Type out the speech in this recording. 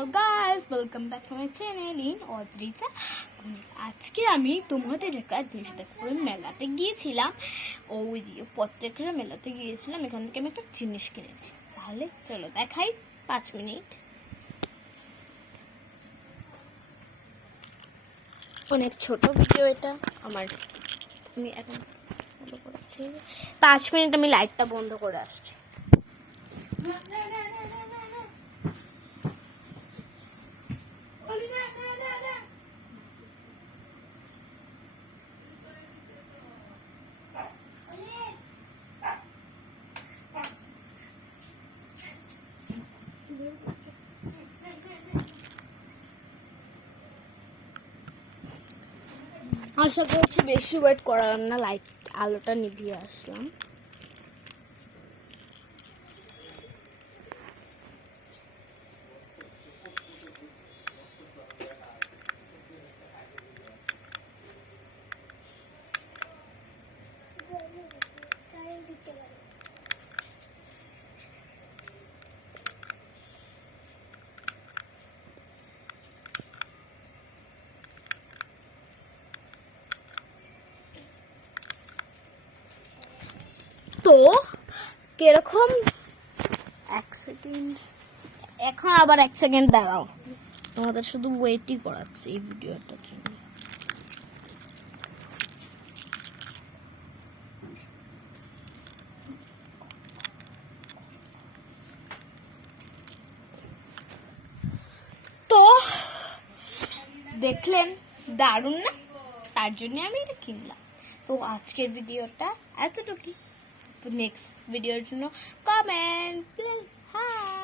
All guys, welcome back to my channel in Adrija. আজকে আমি তোমাদের একটা জিনিস দেখো, মেলাতে গিয়েছিলাম। ওই প্রত্যেকটা মেলাতে গিয়েছিলাম, এখান থেকে আমি একটা জিনিস কিনেছি। তাহলে চলো দেখাই 5 মিনিট। অনেক ছোট ভিডিও এটা আমার। আমি এখন বন্ধ করেছি 5 মিনিট, আমি লাইটটা বন্ধ করে আসছি। আশা করছি বেশি ওয়েট করার না, লাইট আলোটা নিভিয়ে আসলাম। তো কিরকম, 1 সেকেন্ড, এখন আবার 1 সেকেন্ড দাঁড়াও, তোমাদের শুধু ওয়েটই করাচ্ছি এই ভিডিওটার জন্য। তো দেখলেন, দারুণ না? তার জন্য আমি এটা কিনলাম। তো আজকের ভিডিওটা এতটুকুই। নেক্সট ভিডিওর জন্য কমেন্ট প্লিজ। হাই।